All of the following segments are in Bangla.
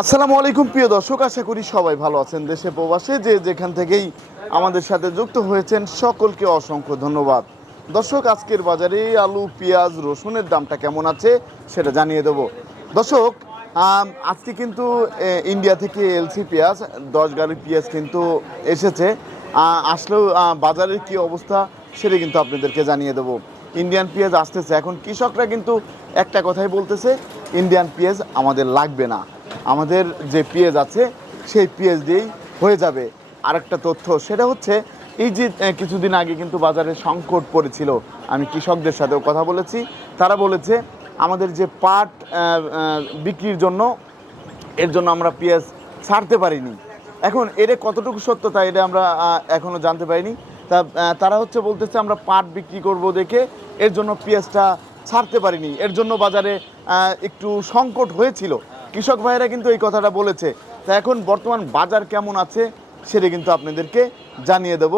আসসালামু আলাইকুম, প্রিয় দর্শক, আশা করি সবাই ভালো আছেন দেশে প্রবাসে, যে যেখান থেকেই আমাদের সাথে যুক্ত হয়েছেন, সকলকে অসংখ্য ধন্যবাদ। দর্শক, আজকের বাজারে আলু, পেঁয়াজ, রসুনের দামটা কেমন আছে সেটা জানিয়ে দেবো। দর্শক আজকে কিন্তু ইন্ডিয়া থেকে এলসি পেঁয়াজ, দশ গাড়ি পেঁয়াজ কিন্তু এসেছে। আসলেও বাজারের কি অবস্থা সেটা কিন্তু আপনাদেরকে জানিয়ে দেবো। ইন্ডিয়ান পেঁয়াজ আসতেছে। এখন কৃষকরা কিন্তু একটা কথাই বলতেছে ইন্ডিয়ান পেঁয়াজ আমাদের লাগবে না। আমাদের যে পেঁয়াজ আছে, সেই পেঁয়াজ দিয়েই হয়ে যাবে। আরেকটা তথ্য, সেটা হচ্ছে এই যে কিছুদিন আগে কিন্তু বাজারে সংকট পড়েছিল। আমি কৃষকদের সাথেও কথা বলেছি। তারা বলেছে, আমাদের যে পাট বিক্রির জন্য, এর জন্য আমরা পেঁয়াজ ছাড়তে পারিনি। এখন এর কতটুকু সত্যতা, এটা আমরা এখনও জানতে পারিনি। তা তারা হচ্ছে বলতেছে, আমরা পাট বিক্রি করব দেখে, এর জন্য পেঁয়াজটা ছাড়তে পারিনি। এর জন্য বাজারে একটু সংকট হয়েছিল। কৃষক ভাইয়েরা কিন্তু এই কথাটা বলেছে। তা এখন বর্তমান বাজার কেমন আছে, সেটা কিন্তু আপনাদেরকে জানিয়ে দেব।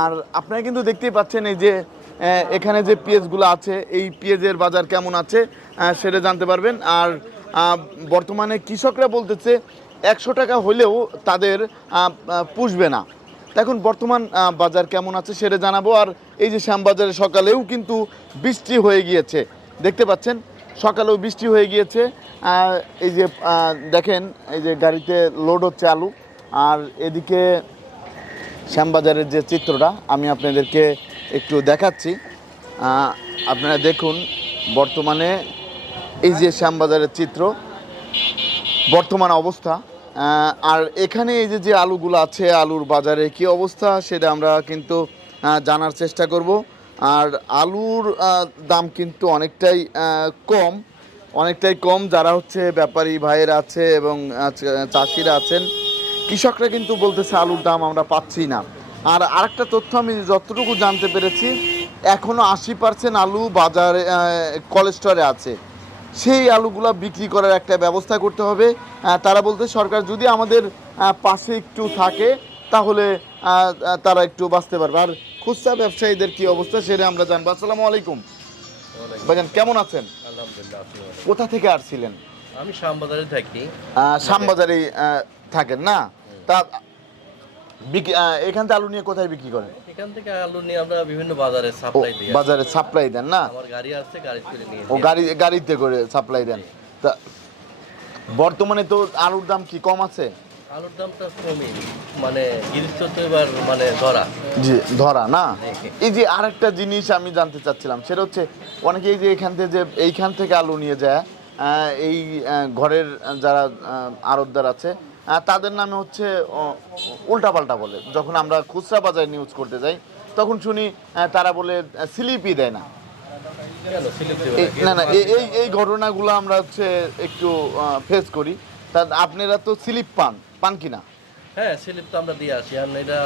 আর আপনারা কিন্তু দেখতেই পাচ্ছেন এই যে এখানে যে পেঁয়াজগুলো আছে, এই পেঁয়াজের বাজার কেমন আছে সেটা জানতে পারবেন। আর বর্তমানে কৃষকরা বলতেছে, একশো টাকা হলেও তাদের পুষবে না। এখন বর্তমান বাজার কেমন আছে সেটা জানাব। আর এই যে শ্যামবাজারে সকালেও কিন্তু বৃষ্টি হয়ে গিয়েছে। দেখতে পাচ্ছেন, সকালেও বৃষ্টি হয়ে গিয়েছে। এই যে দেখেন, এই যে গাড়িতে লোড হচ্ছে আলু। আর এদিকে শ্যামবাজারের যে চিত্রটা, আমি আপনাদেরকে একটু দেখাচ্ছি। আপনারা দেখুন, বর্তমানে এই যে শ্যামবাজারের চিত্র, বর্তমান অবস্থা। আর এখানে এই যে যে আলুগুলো আছে, আলুর বাজারে কি অবস্থা সেটা আমরা কিন্তু জানার চেষ্টা করব। আর আলুর দাম কিন্তু অনেকটাই কম অনেকটাই কম। যারা হচ্ছে ব্যাপারী ভাইয়েরা আছে এবং চাষিরা আছেন, কৃষকরা কিন্তু বলতেছে আলুর দাম আমরা পাচ্ছি না। আর আরেকটা তথ্য আমি যতটুকু জানতে পেরেছি, এখনও আশি পার্সেন্ট আলু বাজারে কলেস্টরে আছে। সেই আলুগুলো বিক্রি করার একটা ব্যবস্থা করতে হবে। তারা বলতে সরকার যদি আমাদের পাশে একটু থাকে তাহলে তারা একটু বাঁচতে পারবে। আর খুচরা ব্যবসায়ীদের কি অবস্থা সেটা আমরা জানব। আসসালামু আলাইকুম। ভাইজান কেমন আছেন। কোথা থেকে আসছিলেন? আমি শ্যামবাজারে থাকি। শ্যামবাজারে থাকেন না? তা এখান থেকে আলু নিয়ে কোথায় বিক্রি করেন? এখান থেকে আলু নিয়ে আমরা বিভিন্ন বাজারে সাপ্লাই দিই বাজারে সাপ্লাই দেন না? আমার গাড়ি আছে গাড়ি করে নিয়ে ও গাড়ি গাড়িতে করে সাপ্লাই দেন। তা বর্তমানে তো আলুর দাম কি কম আছে? আলুর দামটা কমই মানে গিরিশ তো এবার মানে ধরা। জি ধরা না? এই যে আরেকটা জিনিস আমি জানতে চাচ্ছিলাম সেটা হচ্ছে অনেকে এই যে এখান থেকে যে এইখান থেকে আলু নিয়ে যায় আহ, এই ঘরের যারা আড়তদার আছে তাদের নামে হচ্ছে উল্টাপাল্টা বলে। যখন আমরা খুচরা বাজারে নিউজ করতে যাই তখন শুনি তারা বলে স্লিপই দেয় না। না না এই- এই ঘটনাগুলো আমরা হচ্ছে একটু ফেস করি। তা আপনারা তো স্লিপ পান পান কিনা হ্যাঁ স্লিপ তো আমরা দিয়ে আসি। আর এটা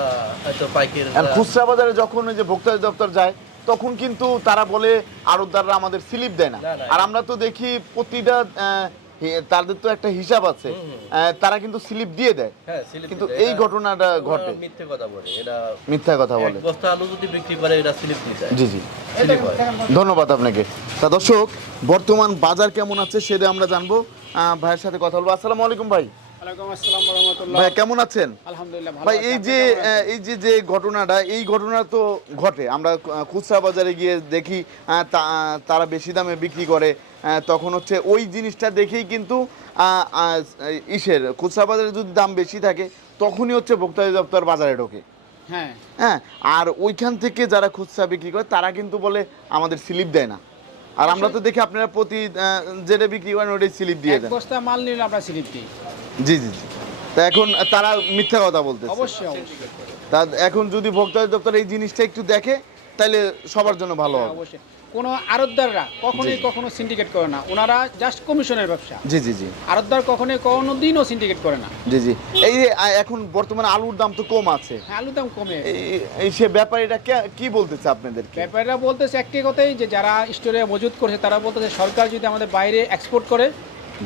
হয়তো পাইকারি খুচরা বাজারে যখন ওই যে ভোক্তা দপ্তর যায় তখন কিন্তু তারা বলে আড়তদাররা আমাদের স্লিপ দেয় না। না, না। আর আমরা তো দেখি প্রতিটা তাদের তো একটা হিসাব আছে। তারা কিন্তু স্লিপ দিয়ে দেয়। হ্যাঁ কিন্তু এই ঘটনাটা ঘটে। মিথ্যে কথা বলে। এটা মিথ্যা কথা বলে। বস্তা আলু যদি বিক্রি করে এটা স্লিপ দিতে জি জি। ধন্যবাদ আপনাকে। তা দর্শক বর্তমান বাজার কেমন আছে সেটা আমরা জানব। আহ, ভাইয়ের সাথে কথা বলব। আসসালামু আলাইকুম ভাই। ভাই কেমন আছেন? ভাই এই যে এই যে যে ঘটনাটা এই ঘটনা তো ঘটে। আমরা খুচরা বাজারে গিয়ে দেখি তারা বেশি দামে বিক্রি করে তখন হচ্ছে ওই জিনিসটা দেখেই কিন্তু ইসের খুচরা বাজারে যদি দাম বেশি থাকে তখনই হচ্ছে ভোক্তা দপ্তর বাজারে ঢোকে। হ্যাঁ। হ্যাঁ আর ওইখান থেকে যারা খুচরা বিক্রি করে তারা কিন্তু বলে আমাদের স্লিপ দেয় না। আর আমরা তো দেখি আপনারা প্রতি যেটা বিক্রি করেন ওটাই স্লিপ দিয়ে দেন। বস্তা মাল নিলে আমরা স্লিপ দিই। জি জি জি। তা এখন তারা মিথ্যা কথা বলতেছে। অবশ্যই তা এখন যদি ভোক্তা দপ্তর এই জিনিসটা একটু দেখে তাহলে সবার জন্য ভালো হ্যাঁ, হবে। অবশ্যই। কোনো আড়তদাররা কখনোই কখনো সিন্ডিকেট করে না। ওনারা জাস্ট কমিশনের ব্যবসা। জি জি জি। আড়তদার কখনোই কোনো দিনও সিন্ডিকেট করে না। জি জি। এই যে আ- এখন বর্তমানে আলুর দাম তো কম আছে। হ্যাঁ, আলুর দাম কমে এই- এই সে ব্যাপারীরা কে- কি বলতেছে আপনাদেরকে? ব্যাপারীরা বলতেছে একটি কথাই যে যারা স্টোরে মজুত করছে তারা বলতেছে সরকার যদি আমাদের বাইরে এক্সপোর্ট করে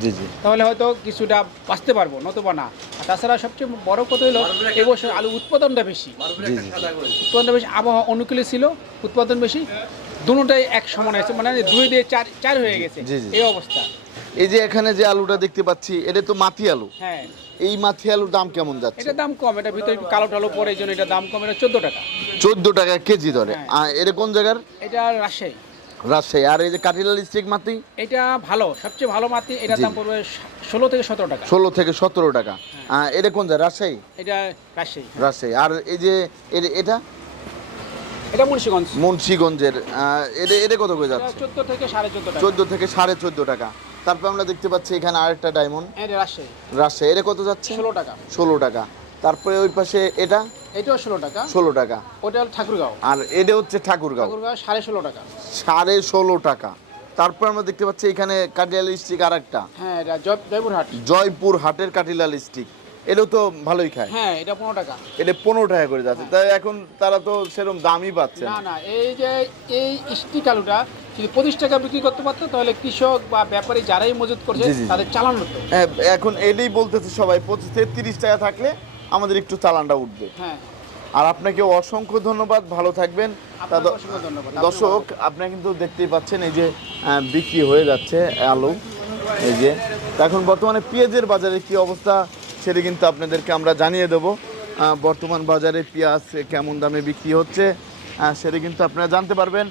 জি জি। তাহলে হয়তো কিছুটা বাঁচতে পারব নতুবা না। তাছাড়া সবচেয়ে বড় কথা হলো এবছর আলু উৎপাদনটা বেশি। উৎপাদনটা বেশি আবহাওয়া অনুকূলে ছিল উৎপাদন বেশি দুটোটাই এক সমান আছে মানে দুই দিয়ে চার চার হয়ে গেছে। এই অবস্থা। এই যে এখানে যে আলুটা দেখতে পাচ্ছি এটা তো মাটি আলু। হ্যাঁ। এই মাটি আলুর দাম কেমন যাচ্ছে? এটা দাম কম এটা ভিতরে একটু কালো টালো পরে এই জন্য এটার দাম কম এটা চোদ্দ টাকা। চোদ্দ টাকা কেজি ধরে। হ্যাঁ। আর এটা কোন জায়গার? এটা রাজশাহী। রাজশাহী। আর এই যে কাঠিলাল স্টিক মাটি? এটা ভালো সবচেয়ে ভালো মাটি এটার। দাম পড়বে ষোলো থেকে সতেরো টাকা। ষোলো থেকে সতেরো টাকা। আর এটা কোন জায়গা? রাজশাহী? এটা রাজশাহী। রাজশাহী। আর এই যে এটা? এটা মুন্সিগঞ্জ। মুন্সিগঞ্জের। এটা এটা কত করে যাচ্ছে? চোদ্দ থেকে সাড়ে চোদ্দ টাকা। চোদ্দ থেকে সাড়ে চোদ্দ টাকা। তারপর আমরা দেখতে পাচ্ছি এখানে আরেকটা ডায়মন্ড রাজশাহী। রাজশাহী। এটা কত যাচ্ছে? ষোলো টাকা। ষোলো টাকা। তারপরে ওই পাশে এটা? এটাও ষোলো টাকা। ষোলো টাকা। ওটা হলো ঠাকুরগাঁও। আর এটা হচ্ছে ঠাকুরগাঁও। ঠাকুরগাঁও সাড়ে ষোলো টাকা। সাড়ে ষোলো টাকা। তারপর আমরা দেখতে পাচ্ছি এখানে কাটিলাল স্টিক আর একটা হ্যাঁ এটা জয়- জয়পুরহাট। জয়পুর হাটের কাটিলাল স্টিক। এটাও তো ভালোই খায়। হ্যাঁ এটা পনেরো টাকা। এটা পনেরো টাকা করে যাচ্ছে। তাই এখন তারা তো সেরকম দামই পাচ্ছে না। না এই যে এই স্টিক আলুটা যদি পঁচিশ টাকা বিক্রি করতে পারতো তাহলে কৃষক বা ব্যাপারী যারাই মজুত করছে। তাদের চালান হতো। হ্যাঁ, এখন এটাই বলতেছে সবাই পঁচিশ থেকে তিরিশ টাকা থাকলে আমাদের একটু চালানটা উঠবে। হ্যাঁ। আর আপনাকে অসংখ্য ধন্যবাদ ভালো থাকবেন। দর্শক আপনারা কিন্তু দেখতেই পাচ্ছেন এই যে বিক্রি হয়ে যাচ্ছে আলু। এই যে এখন বর্তমানে পেঁয়াজের বাজারে কি অবস্থা সেটা কিন্তু আপনাদেরকে আমরা জানিয়ে দেবো। বর্তমান বাজারে পেঁয়াজ কেমন দামে বিক্রি হচ্ছে সেটা কিন্তু আপনারা জানতে পারবেন।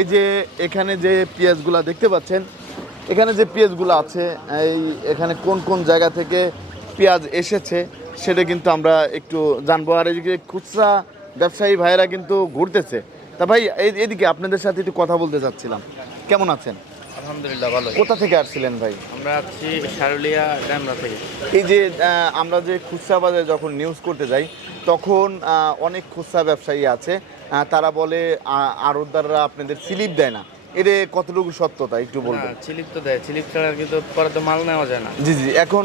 এই যে এখানে যে পেঁয়াজগুলা দেখতে পাচ্ছেন এখানে যে পেঁয়াজগুলো আছে এই এখানে কোন কোন জায়গা থেকে পেঁয়াজ এসেছে সেটা কিন্তু আমরা একটু জানব। আর এদিকে খুচরা ব্যবসায়ী ভাইয়েরা কিন্তু ঘুরতেছে। তা ভাই এদিকে আপনাদের সাথে একটু কথা বলতে চাচ্ছিলাম। কেমন আছেন? আলহামদুলিল্লাহ ভালো কোথা থেকে আসছিলেন ভাই? আমরা আছি সারুলিয়া ড্যামরা থেকে। এই যে আমরা যে খুচরা বাজারে যখন নিউজ করতে যাই তখন অনেক খুচরা ব্যবসায়ী আছে। তারা বলে আহ, আড়তদাররা আপনাদের স্লিপ দেয় না। এর কতটুকু সত্যতা একটু বলবেন? না চিলিপ তো দেয় চিলিপ ছাড়া কিন্তু পরে তো মাল নেওয়া যায় না। জি জি এখন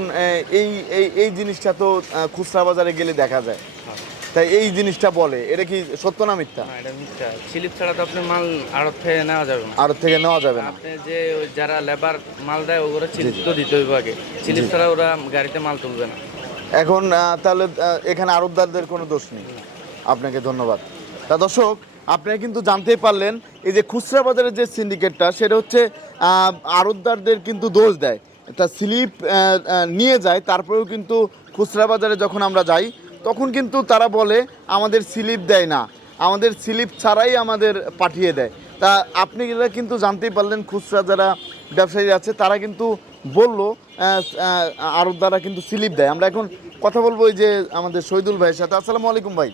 এই এই এই জিনিসটা তো খুচরা বাজারে গেলে দেখা যায়। তাই এই জিনিসটা বলে এটা কি সত্য না মিথ্যা? এটা মিথ্যা। চিলিপ ছাড়া তো আপনি মাল আড়ত থেকে নেওয়া যাবে না। আর থেকে নেওয়া যাবে না। আপনি যে ওই যারা লেবার মাল দেয় ওগুলো চিলিপ তো দিতে হইব আগে। চিলিপ ছাড়া ওরা গাড়িতে মাল তুলবে না। এখন তাহলে এখানে আড়তদারদের কোনো দোষ নেই। আপনাকে ধন্যবাদ। তা দর্শক আপনারা কিন্তু জানতেই পারলেন এই যে খুচরা বাজারের যে সিন্ডিকেটটা সেটা হচ্ছে আহ, আড়তদারদের কিন্তু দোষ দেয়। তা স্লিপ নিয়ে যায় তারপরেও কিন্তু খুচরা বাজারে যখন আমরা যাই তখন কিন্তু তারা বলে আমাদের স্লিপ দেয় না। আমাদের স্লিপ ছাড়াই আমাদের পাঠিয়ে দেয়। তা আপনি কিন্তু জানতেই পারলেন খুচরা যারা ব্যবসায়ী আছে তারা কিন্তু বলল বলল আড়তদাররা কিন্তু স্লিপ দেয়। আমরা এখন কথা বলব এই যে আমাদের শহীদুল ভাইয়ের সাথে। আসসালামু আলাইকুম ভাই।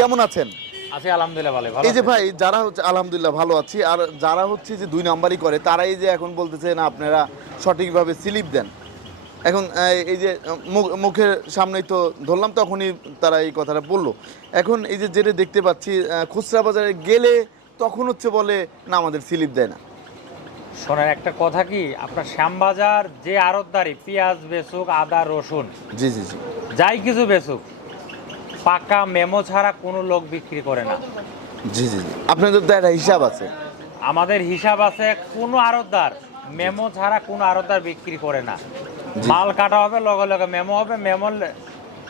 কেমন আছেন? আছি আলহামদুলিল্লাহ ভালো এই যে ভাই যারা হচ্ছে আলহামদুলিল্লাহ ভালো আছি আর যারা হচ্ছে যে দুই নাম্বারই করে তারাই যে এখন বলতেছে না আপনারা সঠিকভাবে স্লিপ দেন। এখন এই যে মুখ- মুখের সামনেই তো ধরলাম তখনই তারা এই কথাটা বলল। এখন এই যে যেটা দেখতে পাচ্ছি খুচরা বাজারে গেলে তখন হচ্ছে বলে না আমাদের স্লিপ দেয় না। শোনেন একটা কথা কি আপনার শ্যামবাজার যে আড়তদারি পেঁয়াজ বেচুক আদা রসুন জি জি জি। যাই কিছু বেচুক পাকা মেমো ছাড়া কোনো লোক বিক্রি করে না। জি জি জি। আপনাদের তো একটা হিসাব আছে। আমাদের হিসাব আছে কোনো আড়তদার মেমো ছাড়া কোনো আড়তদার বিক্রি করে না। মাল কাটা হবে লগে লগে মেমো হবে মেমো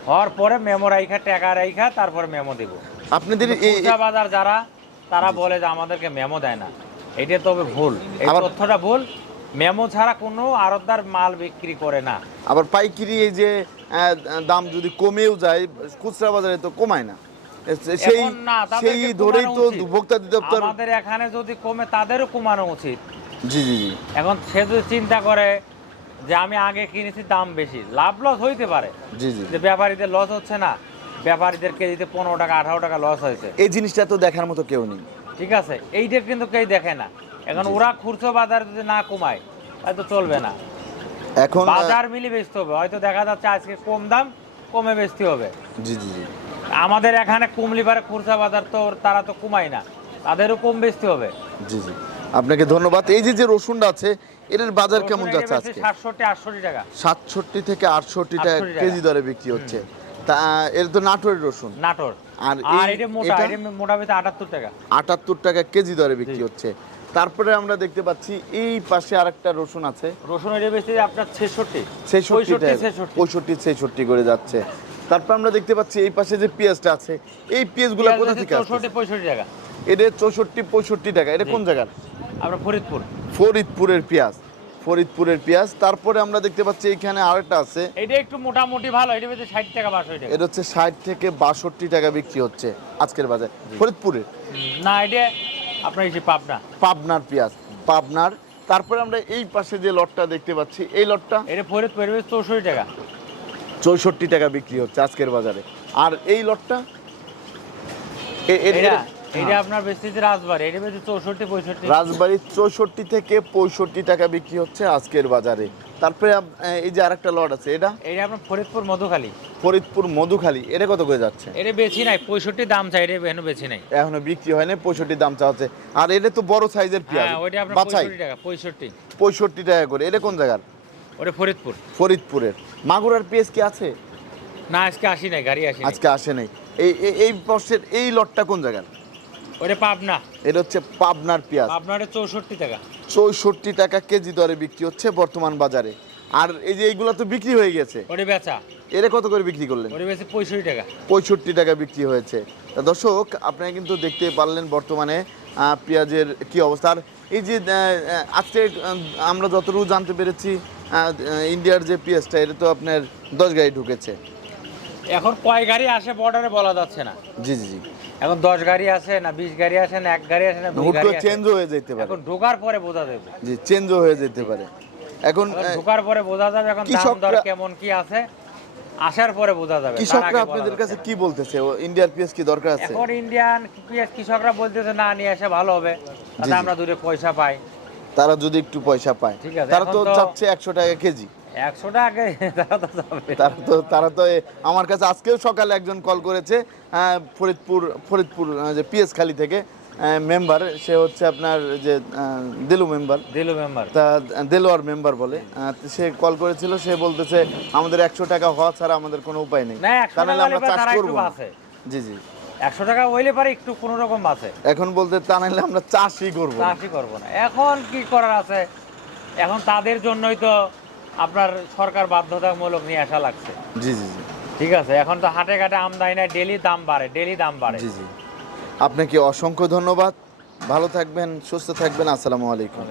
হওয়ার পরে মেমো রাইখা টাকা রাইখা তারপরে মেমো দিব। আপনাদের এই বাজার যারা তারা বলে যে আমাদেরকে মেমো দেয় না। এটা তবে ভুল। এই তথ্যটা ভুল। মেমো ছাড়া কোনো আড়তদার মাল বিক্রি করে না। আবার পাইকারি এই যে দাম যদি কমেও যায় খুচরা বাজারে তো কমায় না। সেই সেই ধরেই তো ভোক্তা দপ্তর আমাদের এখানে যদি কমে তাদেরও কমানো উচিত। জি জি জি। এখন সে যদি চিন্তা করে যে আমি আগে কিনেছি দাম বেশি লাভ লস হইতে পারে। জি জি। যে ব্যাপারীদের লস হচ্ছে না। ব্যাপারীদের কেজিতে পনেরো টাকা আঠারো টাকা লস হয়েছে। এই জিনিসটা তো দেখার মতো কেউ নেই। ঠিক আছে? এইটা কিন্তু কেউ দেখে না। এখন ওরা খুচরো বাজার যদি না কমায় তাহলে তো চলবে না। এখন বাজার মিলে বেচতে হবে। হয়তো দেখা যাচ্ছে আজকে কম দাম কমে বেচতে হবে। জি জি জি। আমাদের এখানে কুমলিপাড়ে খুচরা বাজার তো তারা তো কমায় না। তাদেরও কম বেচতে হবে। জি জি। আপনাকে ধন্যবাদ। এই যে যে রসুনটা আছে এর বাজার কেমন যাচ্ছে আজকে? সাতষট্টি আটষট্টি টাকা। সাতষট্টি থেকে আটষট্টি টাকা 68 টাকা। কেজি দরে বিক্রি হচ্ছে। তা এর তো নাটোরের রসুন। নাটোর। আর এটা মোটা এটা? মোটামুটি আটাত্তর টাকা। আটাত্তর টাকা কেজি দরে বিক্রি হচ্ছে। তারপরে আমরা দেখতে পাচ্ছি এই পাশে আরেকটা রসুন আছে। রসুন এটা বেশি আপনার ছেষট্টি। ছেষট্টি পঁয়ষট্টি ছেষট্টি। করে যাচ্ছে। তারপর আমরা দেখতে পাচ্ছি এই পাশে যে পেঁয়াজটা আছে এই পেঁয়াজগুলো কোথা থেকে চৌষট্টি পঁয়ষট্টি টাকা। এটা চৌষট্টি পঁয়ষট্টি টাকা। এটা কোন জায়গার? আমরা ফরিদপুর। ফরিদপুরের পেঁয়াজ। ফরিদপুরের পেঁয়াজ। তারপরে আমরা দেখতে পাচ্ছি এখানে আরেকটা আছে। এটা একটু মোটামুটি ভালো এটা বেশি ষাট টাকা বাষট্টি টাকা। এটা হচ্ছে ষাট থেকে বাষট্টি টাকা বিক্রি হচ্ছে আজকের বাজার। ফরিদপুরের? না এটা আপনার এই যে পাবনা। পাবনার পেঁয়াজ পাবনার। তারপরে আমরা এই পাশে যে লটটা দেখতে পাচ্ছি এই লটটা এটা ফরিদপুর চৌষট্টি টাকা। চৌষট্টি টাকা বিক্রি হচ্ছে আজকের বাজারে। আর এই লটটা এটা এটা- হ্যাঁ। আপনার বেশি রাজবাড়ি এটা বেশি চৌষট্টি পঁয়ষট্টি। রাজবাড়ির চৌষট্টি থেকে পঁয়ষট্টি টাকা বিক্রি হচ্ছে আজকের বাজারে। তারপরে এই যে আরেকটা লট আছে এটা? এটা আপনার ফরিদপুর মধুখালী। ফরিদপুর মধুখালী এটা কত করে যাচ্ছে? এটা বেশি নাই পঁয়ষট্টি দাম চাই এটা এখনও বেশি নাই। এখনও বিক্রি হয়নি পঁয়ষট্টি দাম চাচ্ছে আর এটা তো বড় সাইজের পেঁয়াজ হ্যাঁ ওইটা আপনার পঁয়ষট্টি টাকা পঁয়ষট্টি। পঁয়ষট্টি টাকা করে এটা কোন জায়গার? ওটা ফরিদপুর। ফরিদপুরের। মাগুরার পেঁয়াজ কি আছে? না আজকে আসি নাই গাড়ি আসি আজকে আসে নাই। এই এই- এই এই লটটা কোন জায়গার? ওটা পাবনা। এটা হচ্ছে পাবনার পেঁয়াজ। আপনার চৌষট্টি টাকা। চৌষট্টি টাকা কেজি দরে বিক্রি হচ্ছে বর্তমান বাজারে। আর এই যে এইগুলো তো বিক্রি হয়ে গেছে। ওটা বেচা। এরা কত করে বিক্রি করলেন? ওটা বেশি পঁয়ষট্টি টাকা। পঁয়ষট্টি টাকা বিক্রি হয়েছে। দর্শক আপনারা কিন্তু দেখতে পারলেন বর্তমানে পেঁয়াজের কি অবস্থা। আর এই যে আজকে আমরা যতটুকু জানতে পেরেছি ইন্ডিয়ার যে পেঁয়াজটা এটা তো আপনার দশ গাড়ি ঢুকেছে। এখন কয় গাড়ি আসে বর্ডারে বলা যাচ্ছে না। জি জি জি। এখন দশ গাড়ি আছে না বিশ গাড়ি আছে না এক গাড়ি আছে না দুই হুট করে চেঞ্জও হয়ে যেতে পারে। এখন ঢোকার পরে বোঝা যাবে। জি চেঞ্জও হয়ে যেতে পারে। এখন ঢোকার পরে বোঝা যাবে এখন দাম দর কেমন কি আছে। আসার পরে বোঝা যাবে কৃষকরা আপনাদের কাছে কি বলতেছে? ও ইন্ডিয়ার পেঁয়াজ কি দরকার আছে? এখন ইন্ডিয়ান পেঁয়াজ কৃষকরা বলতেছে না নিয়ে আসে ভালো হবে। জি। আমরা দূরে পয়সা পাই। তারা যদি একটু পয়সা পায় ঠিক আছে, তারা তো তো- চাচ্ছে একশো টাকা কেজি। একশো টাকা তারা তো তারা তো তারা তো আমার কাছে আজকেও সকালে একজন কল করেছে ফরিদপুর ফরিদপুর যে পিএস খালি থেকে মেম্বার সে হচ্ছে আপনার যে দিলু মেম্বার দিলু মেম্বার তা দেলোয়ার মেম্বার বলে। সে কল করেছিল সে বলতেছে আমাদের একশো টাকা হওয়া ছাড়া আমাদের কোনো উপায় নেই। না, 100 তা নাহলে টাকা আমরা চাষ করব। জি জি। একশো টাকা হইলে পারে একটু কোনো রকম আছে এখন বলতে তা নাহলে আমরা চাষই করব চাষই করব না। এখন কি করার আছে? এখন তাদের জন্যই তো আপনার সরকার বাধ্যতামূলক নিয়ে আসা লাগছে। জি জি জি। ঠিক আছে এখন তো হাটে ঘাটে আমদানি নাই ডেলি দাম বাড়ে ডেলি দাম বাড়ে। জি জি। আপনাকে অসংখ্য ধন্যবাদ। ভালো থাকবেন সুস্থ থাকবেন আসসালামু আলাইকুম।